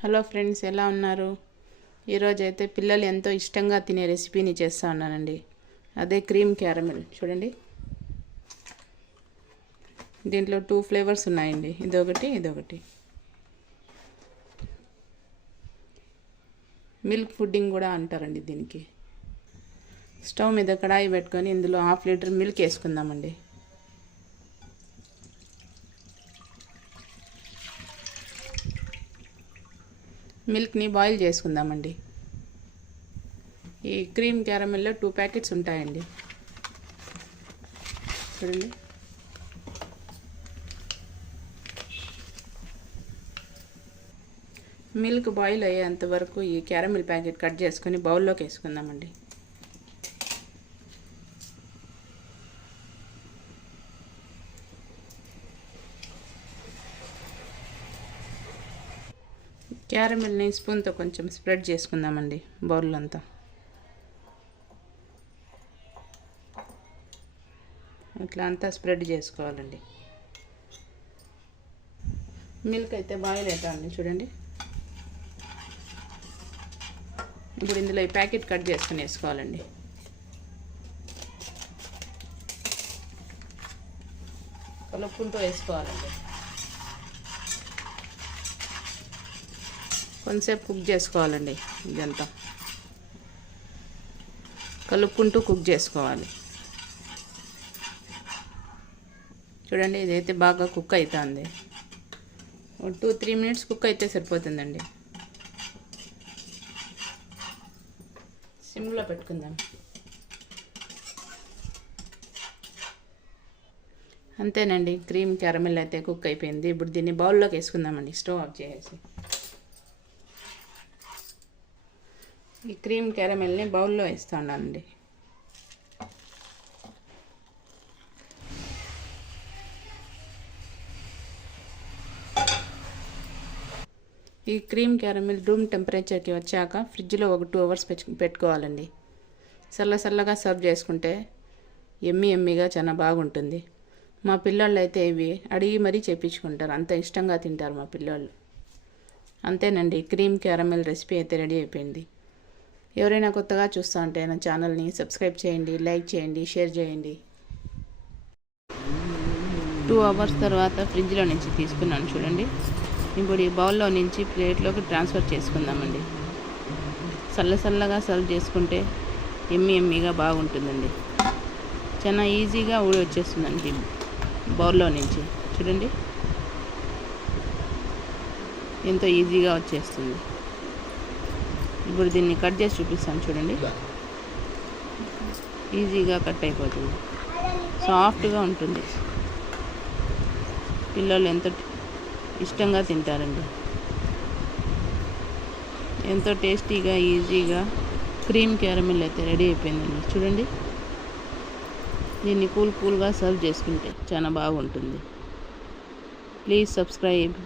Hello friends, ఎలా ఉన్నారు? ఈరోజు అయితే పిల్లలు ఎంతో ఇష్టంగా తినే రెసిపీని చేస్తూ ఉన్నానండి. అదే క్రీమ్ క్యారమెల్. చూడండి, దీంట్లో 2 ఫ్లేవర్స్ ఉన్నాయండి. ఇదొకటి. మిల్క్ పుడ్డింగ్ కూడా అంటారండి దీనికి. స్టవ్ మీద కడాయి పెట్టుకొని ఇందులో 1/2 లీటర్ మిల్క్ వేసుకుందామండి. మిల్క్ని బాయిల్ చేసుకుందామండి. ఈ క్రీమ్ క్యారమెల్లో 2 ప్యాకెట్స్ ఉంటాయండి. చూడండి, మిల్క్ బాయిల్ అయ్యేంత వరకు ఈ క్యారమెల్ ప్యాకెట్ కట్ చేసుకొని బౌల్లోకి వేసుకుందామండి. క్యారమెల్ని స్పూన్తో కొంచెం స్ప్రెడ్ చేసుకుందామండి బౌల్లో అంతా. ఇట్లా అంతా స్ప్రెడ్ చేసుకోవాలండి. మిల్క్ అయితే బాయిల్ అవుతాయండి. చూడండి, ఇప్పుడు ఇందులో ఈ ప్యాకెట్ కట్ చేసుకుని వేసుకోవాలండి. కలుపుకుంటూ వేసుకోవాలండి. కొంచెంసేపు కుక్ చేసుకోవాలండి. ఇదంతా కలుపుకుంటూ కుక్ చేసుకోవాలి. చూడండి, ఇదైతే బాగా కుక్ అవుతుంది. 2-3 మినిట్స్ కుక్ అయితే సరిపోతుందండి. సిమ్లో పెట్టుకుందాం. అంతేనండి, క్రీమ్ క్యారమెల్ అయితే కుక్ అయిపోయింది. ఇప్పుడు దీన్ని బౌల్లోకి వేసుకుందామండి, స్టవ్ ఆఫ్ చేసి. ఈ క్రీమ్ క్యారమెల్ని బౌల్లో వేస్తున్నానండి. ఈ క్రీమ్ క్యారమెల్ రూమ్ టెంపరేచర్కి వచ్చాక ఫ్రిడ్జ్లో ఒక 2 అవర్స్ పెట్టుకోవాలండి. చల్లగా సర్వ్ చేసుకుంటే ఎమ్మీగా చాలా బాగుంటుంది. మా పిల్లలు అయితే ఇవి అడిగి మరీ చేయించుకుంటారు, అంత ఇష్టంగా తింటారు మా పిల్లలు. అంతేనండి, క్రీమ్ క్యారమెల్ రెసిపీ అయితే రెడీ అయిపోయింది. ఎవరైనా కొత్తగా చూస్తూ ఉంటే నా ఛానల్ని సబ్స్క్రైబ్ చేయండి, లైక్ చేయండి, షేర్ చేయండి. 2 అవర్స్ తర్వాత ఫ్రిడ్జ్లో నుంచి తీసుకున్నాను. చూడండి, ఇప్పుడు ఈ బౌల్లో నుంచి ప్లేట్లోకి ట్రాన్స్ఫర్ చేసుకుందామండి. చల్లగా సర్వ్ చేసుకుంటే ఎమ్మీగా బాగుంటుందండి. చాలా ఈజీగా ఊడి వచ్చేస్తుందండి బౌల్లో నుంచి. చూడండి, ఎంతో ఈజీగా వచ్చేస్తుంది. ఇప్పుడు దీన్ని కట్ చేసి చూపిస్తాను. చూడండి, ఈజీగా కట్ అయిపోతుంది, సాఫ్ట్గా ఉంటుంది. పిల్లలు ఎంతో ఇష్టంగా తింటారండి. ఎంతో టేస్టీగా ఈజీగా క్రీమ్ క్యారమెల్ అయితే రెడీ అయిపోయిందండి. చూడండి, దీన్ని కూల్గా సర్వ్ చేసుకుంటే చాలా బాగుంటుంది. Please subscribe.